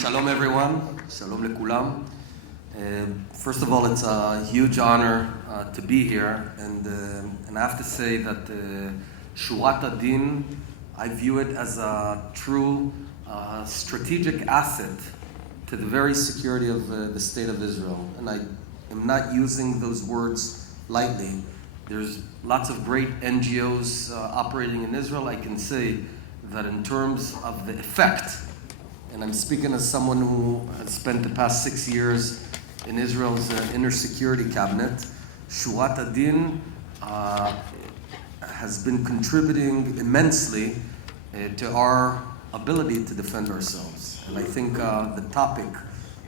Shalom everyone, shalom lekulam. First of all, it's a huge honor to be here, and I have to say that Shurat HaDin, I view it as a true strategic asset to the very security of the state of Israel. And I am not using those words lightly. There's lots of great NGOs operating in Israel. I can say that in terms of the effect, and I'm speaking as someone who has spent the past 6 years in Israel's inner security cabinet, Shurat HaDin has been contributing immensely to our ability to defend ourselves. And I think the topic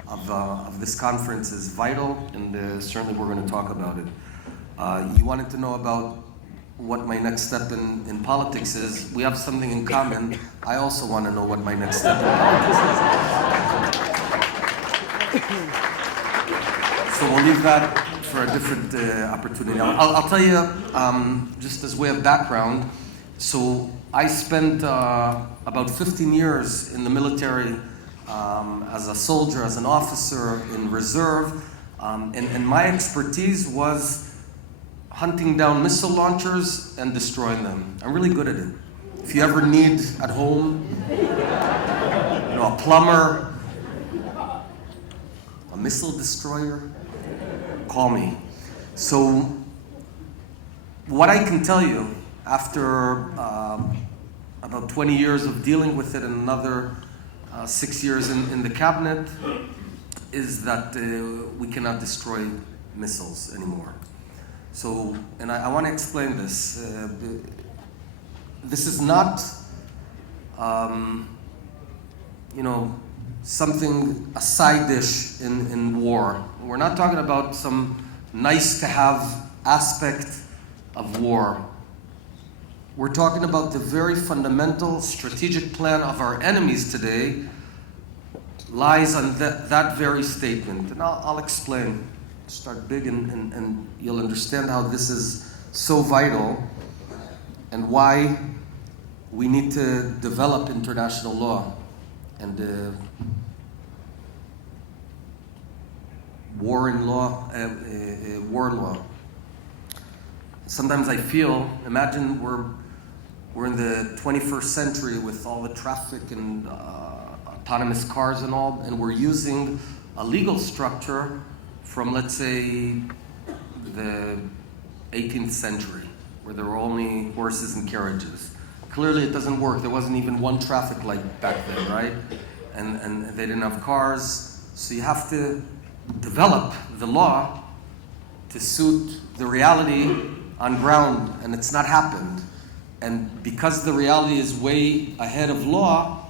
of this conference is vital, and certainly we're going to talk about it. You wanted to know about what my next step in politics is. We have something in common. I also want to know what my next step in politics is. So we'll leave that for a different opportunity. I'll tell you, just as way of background, so I spent about 15 years in the military as a soldier, as an officer in reserve, and my expertise was hunting down missile launchers and destroying them. I'm really good at it. If you ever need at home, a plumber, a missile destroyer, call me. So what I can tell you after about 20 years of dealing with it and another 6 years in the cabinet is that we cannot destroy missiles anymore. So, and I want to explain this. This is not, something, a side dish in war. We're not talking about some nice-to-have aspect of war. We're talking about the very fundamental strategic plan of our enemies today lies on that very statement. And I'll explain. Start big and you'll understand how this is so vital and why we need to develop international law and war law. Sometimes I feel, imagine we're in the 21st century with all the traffic and autonomous cars and all, and we're using a legal structure from, let's say, the 18th century, where there were only horses and carriages. Clearly it doesn't work. There wasn't even one traffic light back then, right? And they didn't have cars. So you have to develop the law to suit the reality on ground, and it's not happened. And because the reality is way ahead of law,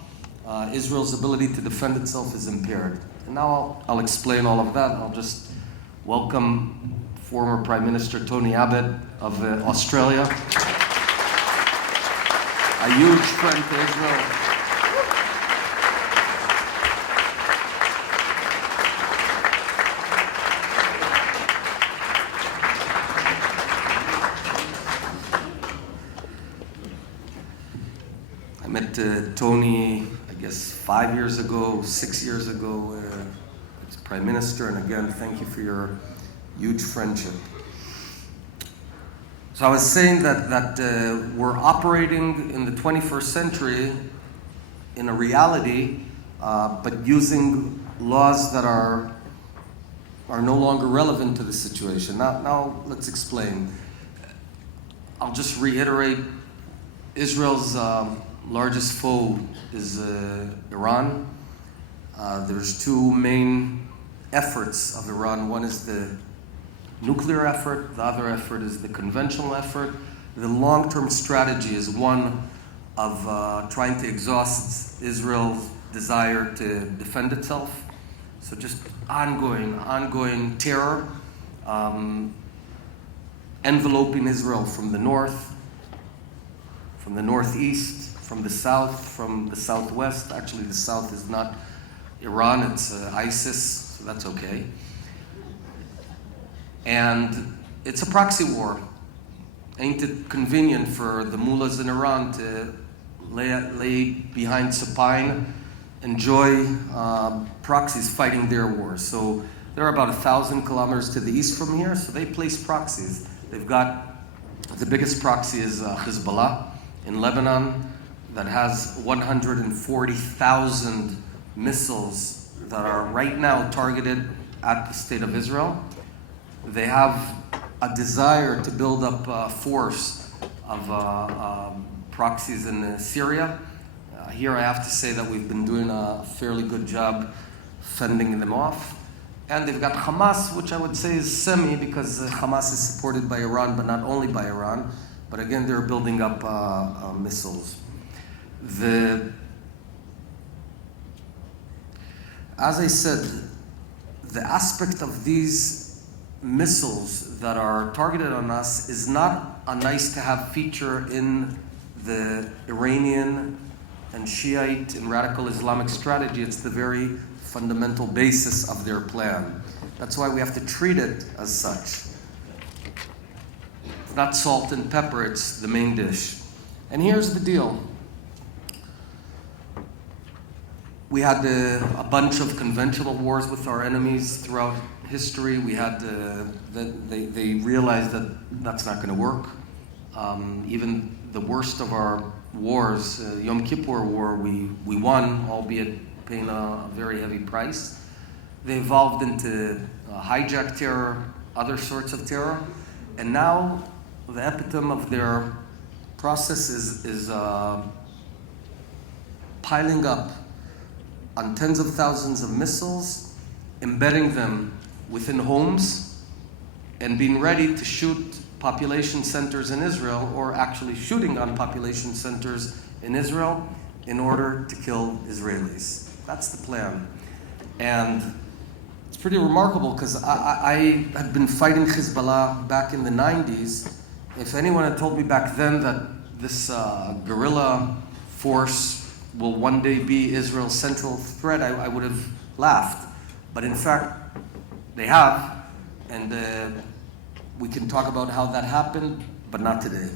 Israel's ability to defend itself is impaired. And now I'll explain all of that. I'll just welcome former Prime Minister Tony Abbott of Australia, a huge friend to Israel. I met Tony, I guess, 5 years ago, 6 years ago, as Prime Minister, and again, thank you for your huge friendship. So I was saying that we're operating in the 21st century in a reality, but using laws that are no longer relevant to the situation. Now let's explain. I'll just reiterate, Israel's largest foe is Iran. There's two main efforts of Iran. One is the nuclear effort, the other effort is the conventional effort. The long-term strategy is one of trying to exhaust Israel's desire to defend itself. So just ongoing terror, enveloping Israel from the north, from the northeast, from the south, from the southwest. Actually, the south is not Iran, it's ISIS, so that's okay. And it's a proxy war. Ain't it convenient for the mullahs in Iran to lay behind supine enjoy proxies fighting their wars. So they're about 1,000 kilometers to the east from here, so they place proxies. They've got, the biggest proxy is Hezbollah in Lebanon that has 140,000 missiles that are right now targeted at the state of Israel. They have a desire to build up a force of proxies in Syria. Here I have to say that we've been doing a fairly good job fending them off. And they've got Hamas, which I would say is semi, because Hamas is supported by Iran, but not only by Iran. But again, they're building up missiles. As I said, the aspect of these missiles that are targeted on us is not a nice-to-have feature in the Iranian and Shiite and radical Islamic strategy. It's the very fundamental basis of their plan. That's why we have to treat it as such. It's not salt and pepper, it's the main dish. And here's the deal. We had a bunch of conventional wars with our enemies throughout history. We had, they realized that that's not going to work. Even the worst of our wars, Yom Kippur War, we won, albeit paying a very heavy price. They evolved into hijack terror, other sorts of terror, and now the epitome of their process is piling up on tens of thousands of missiles, embedding them within homes, and being ready to shoot population centers in Israel, or actually shooting on population centers in Israel in order to kill Israelis. That's the plan. And it's pretty remarkable because I had been fighting Hezbollah back in the 90s. If anyone had told me back then that this guerrilla force will one day be Israel's central threat, I would have laughed. But in fact, they have, and we can talk about how that happened, but not today.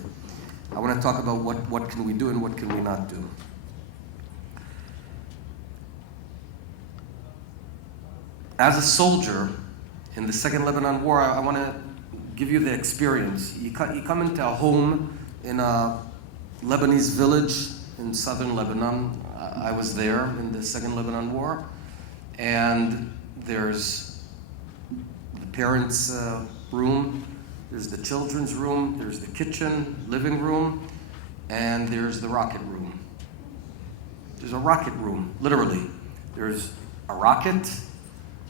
I want to talk about what can we do and what can we not do. As a soldier in the Second Lebanon War, I want to give you the experience. You come into a home in a Lebanese village in southern Lebanon. I was there in the Second Lebanon War. And there's the parents' room, there's the children's room, there's the kitchen, living room, and there's the rocket room. There's a rocket room, literally. There's a rocket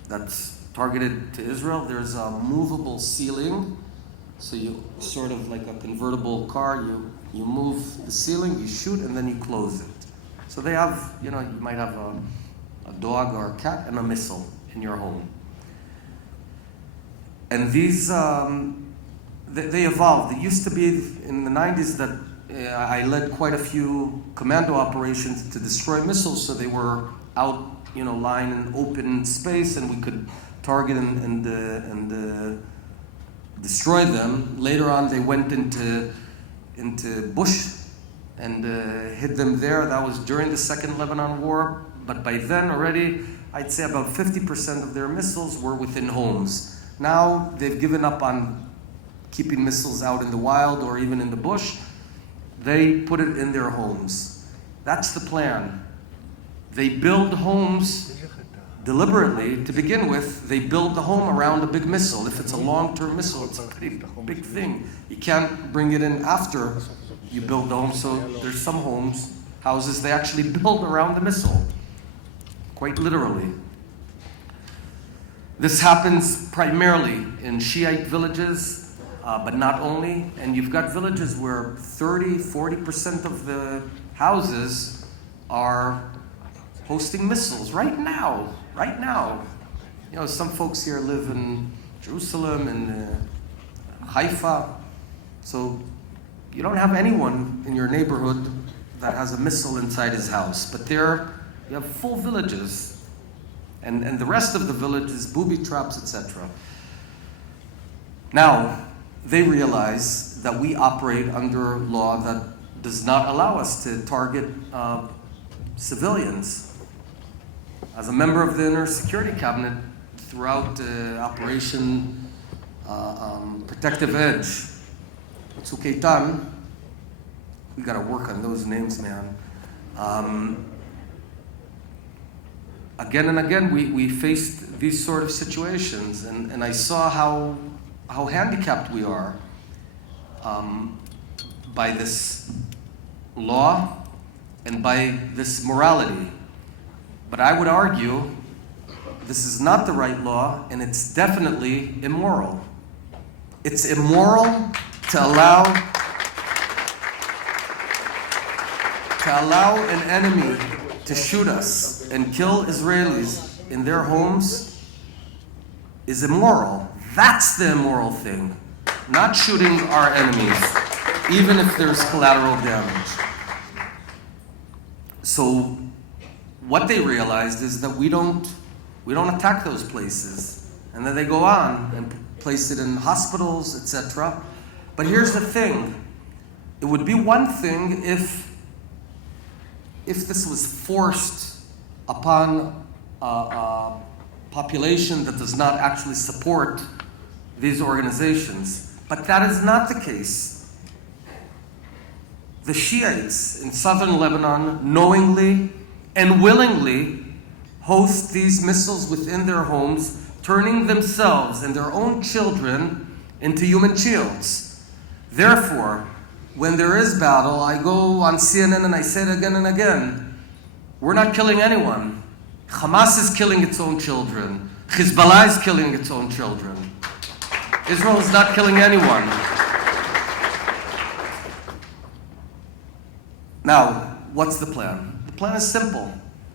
that's targeted to Israel. There's a movable ceiling, so you sort of like a convertible car, you move the ceiling, you shoot, and then you close it. So they have, you might have a dog or a cat and a missile in your home. And these, they evolved. It used to be in the 90s that I led quite a few commando operations to destroy missiles, so they were out, lying in open space, and we could target and destroy them. Later on, they went into bush and hid them there. That was during the Second Lebanon War. But by then already, I'd say about 50% of their missiles were within homes. Now they've given up on keeping missiles out in the wild or even in the bush. They put it in their homes. That's the plan. They build homes deliberately. To begin with, they build the home around a big missile. If it's a long-term missile, it's a pretty big thing. You can't bring it in after you build the home. So there's some houses, they actually build around the missile. Quite literally. This happens primarily in Shiite villages, but not only. And you've got villages where 30-40% of the houses are hosting missiles right now. Some folks here live in Jerusalem and Haifa. So you don't have anyone in your neighborhood that has a missile inside his house. But there you have full villages. And the rest of the village is booby traps, etc. Now, they realize that we operate under law that does not allow us to target civilians. as a member of the Inner Security Cabinet throughout Operation Protective Edge, Tzuk we got to work on those names, man. Again and again, we faced these sort of situations, and I saw how handicapped we are by this law and by this morality. But I would argue this is not the right law, and it's definitely immoral. It's immoral to allow an enemy to shoot us and kill Israelis in their homes is immoral. That's the immoral thing. Not shooting our enemies, even if there's collateral damage. So what they realized is that we don't attack those places. And then they go on and place it in hospitals, etc. But here's the thing. It would be one thing if this was forced upon a population that does not actually support these organizations. But that is not the case. The Shiites in southern Lebanon knowingly and willingly host these missiles within their homes, turning themselves and their own children into human shields. Therefore, when there is battle, I go on CNN and I say it again and again, we're not killing anyone. Hamas is killing its own children. Hezbollah is killing its own children. Israel is not killing anyone. Now, what's the plan? The plan is simple.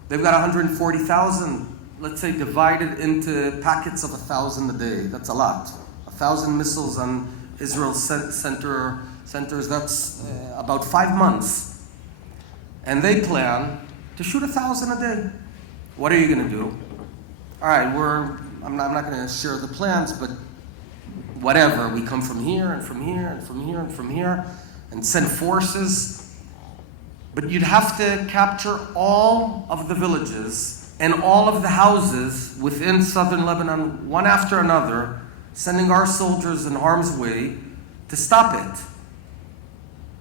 They've got 140,000, let's say, divided into packets of 1,000 a day. That's a lot. 1,000 missiles on Israel's centers, that's about 5 months. And they plan to shoot 1,000 a day. What are you going to do? All right, I'm not going to share the plans, but whatever. We come from here and from here and from here and from here and send forces. But you'd have to capture all of the villages and all of the houses within southern Lebanon, one after another, sending our soldiers in harm's way to stop it.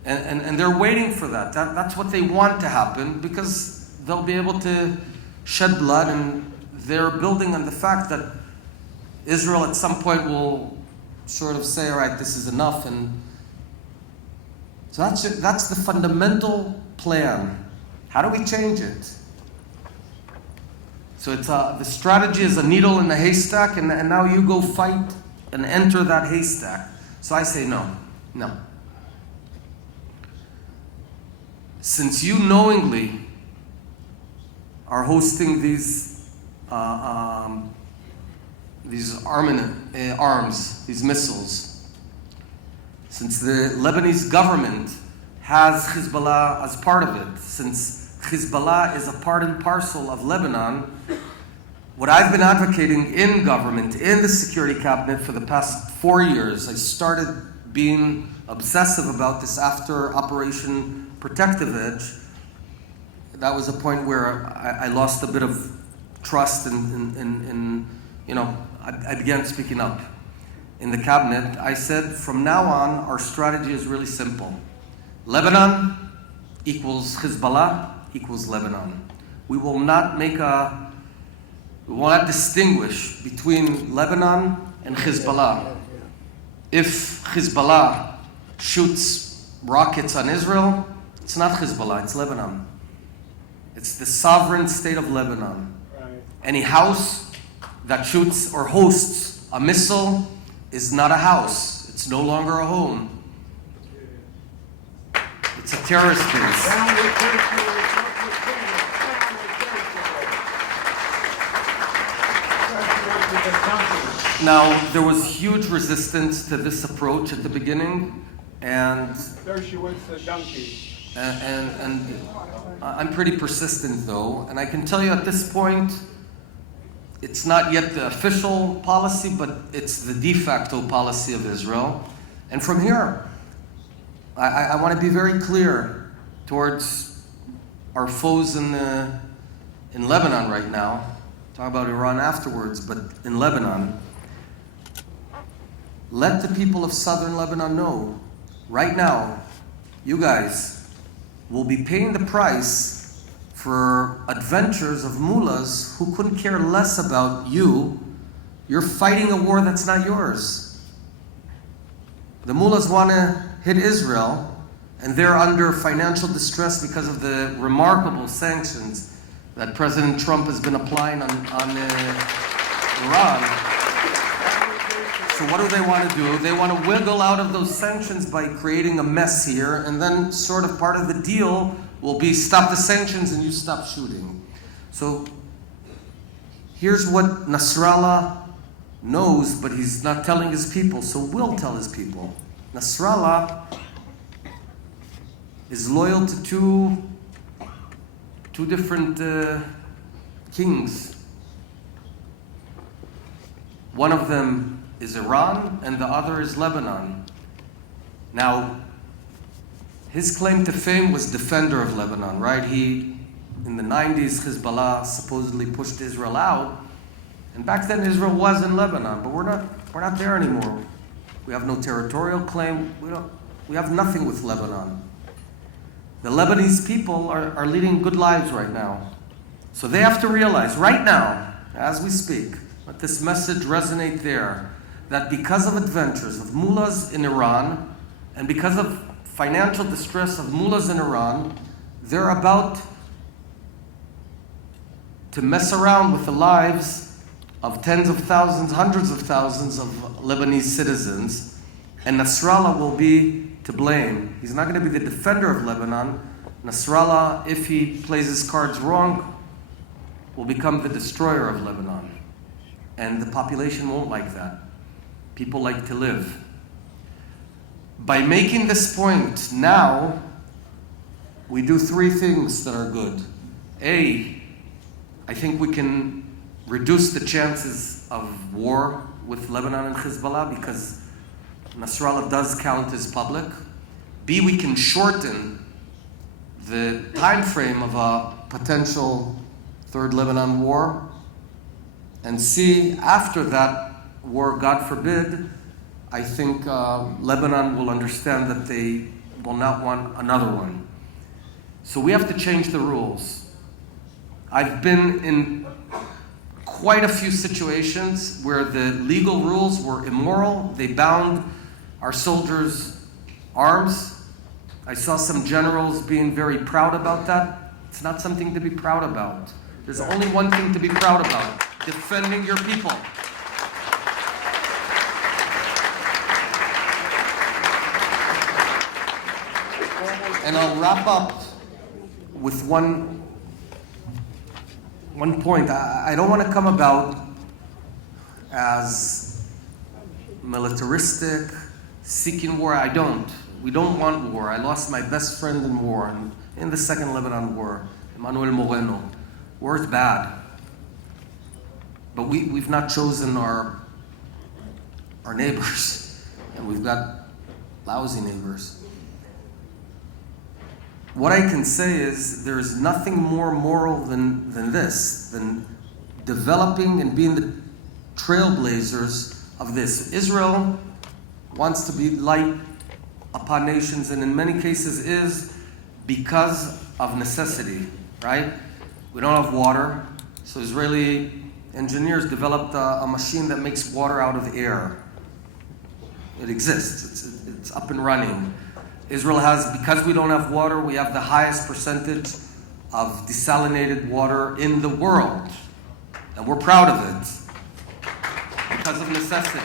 And they're waiting for that. That's what they want to happen, because they'll be able to shed blood, and they're building on the fact that Israel at some point will sort of say, all right, this is enough. And so that's the fundamental plan. How do we change it? So it's the strategy is a needle in the haystack, and now you go fight and enter that haystack. So I say no. Since you knowingly are hosting these arms, these missiles, since the Lebanese government has Hezbollah as part of it, since Hezbollah is a part and parcel of Lebanon, what I've been advocating in government, in the Security Cabinet for the past 4 years, I started being obsessive about this after Operation Protective Edge. That was a point where I lost a bit of trust and I began speaking up. In the cabinet, I said, from now on, our strategy is really simple. Lebanon equals Hezbollah equals Lebanon. We will not distinguish between Lebanon and Hezbollah. If Hezbollah shoots rockets on Israel, it's not Hezbollah, it's Lebanon. It's the sovereign state of Lebanon. Right. Any house that shoots or hosts a missile is not a house. It's no longer a home. It's a terrorist base. Now, there was huge resistance to this approach at the beginning, and there she was, the donkey. And I'm pretty persistent, though, and I can tell you at this point, it's not yet the official policy, but it's the de facto policy of Israel. And from here, I want to be very clear towards our foes in in Lebanon right now, talk about Iran afterwards, but in Lebanon, let the people of southern Lebanon know, right now, you guys will be paying the price for adventures of mullahs who couldn't care less about you. You're fighting a war that's not yours. The mullahs want to hit Israel, and they're under financial distress because of the remarkable sanctions that President Trump has been applying on Iran. So what do they want to do? They want to wiggle out of those sanctions by creating a mess here, and then sort of part of the deal will be stop the sanctions and you stop shooting. So here's what Nasrallah knows, but he's not telling his people, so we'll tell his people. Nasrallah is loyal to two different kings. One of them is Iran and the other is Lebanon. Now, his claim to fame was defender of Lebanon, right? In the 90s, Hezbollah supposedly pushed Israel out. And back then Israel was in Lebanon, but we're not there anymore. We have no territorial claim. We have nothing with Lebanon. The Lebanese people are leading good lives right now. So they have to realize right now, as we speak, let this message resonate there, that because of adventures of mullahs in Iran, and because of financial distress of mullahs in Iran, they're about to mess around with the lives of tens of thousands, hundreds of thousands of Lebanese citizens, and Nasrallah will be to blame. He's not going to be the defender of Lebanon. Nasrallah, if he plays his cards wrong, will become the destroyer of Lebanon. And the population won't like that. People like to live. By making this point now, we do three things that are good. A, I think we can reduce the chances of war with Lebanon and Hezbollah because Nasrallah does count as public. B, we can shorten the time frame of a potential third Lebanon war. And C, after that war, God forbid, I think Lebanon will understand that they will not want another one. So we have to change the rules. I've been in quite a few situations where the legal rules were immoral. They bound our soldiers' arms. I saw some generals being very proud about that. It's not something to be proud about. There's only one thing to be proud about: defending your people. And I'll wrap up with one point. I don't want to come about as militaristic, seeking war. I don't. We don't want war. I lost my best friend in war, in the Second Lebanon War, Emmanuel Moreno. War is bad. But we've not chosen our neighbors. And we've got lousy neighbors. What I can say is there's nothing more moral than this, than developing and being the trailblazers of this. Israel wants to be light upon nations, and in many cases is because of necessity, right? We don't have water, so Israeli engineers developed a machine that makes water out of air. It exists, it's up and running. Israel has, because we don't have water, we have the highest percentage of desalinated water in the world. And we're proud of it because of necessity.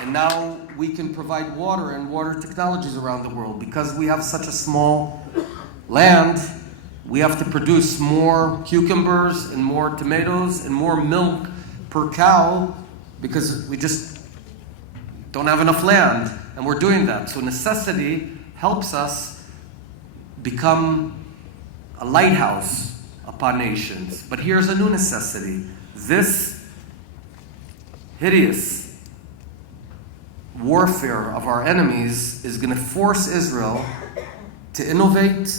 And now we can provide water and water technologies around the world. Because we have such a small land, we have to produce more cucumbers and more tomatoes and more milk per cow because we just don't have enough land. And we're doing that. So necessity helps us become a lighthouse upon nations. But here's a new necessity. This hideous warfare of our enemies is going to force Israel to innovate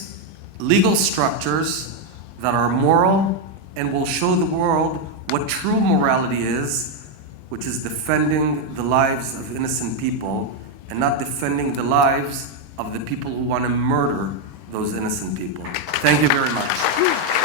legal structures that are moral and will show the world what true morality is, which is defending the lives of innocent people and not defending the lives of the people who want to murder those innocent people. Thank you very much.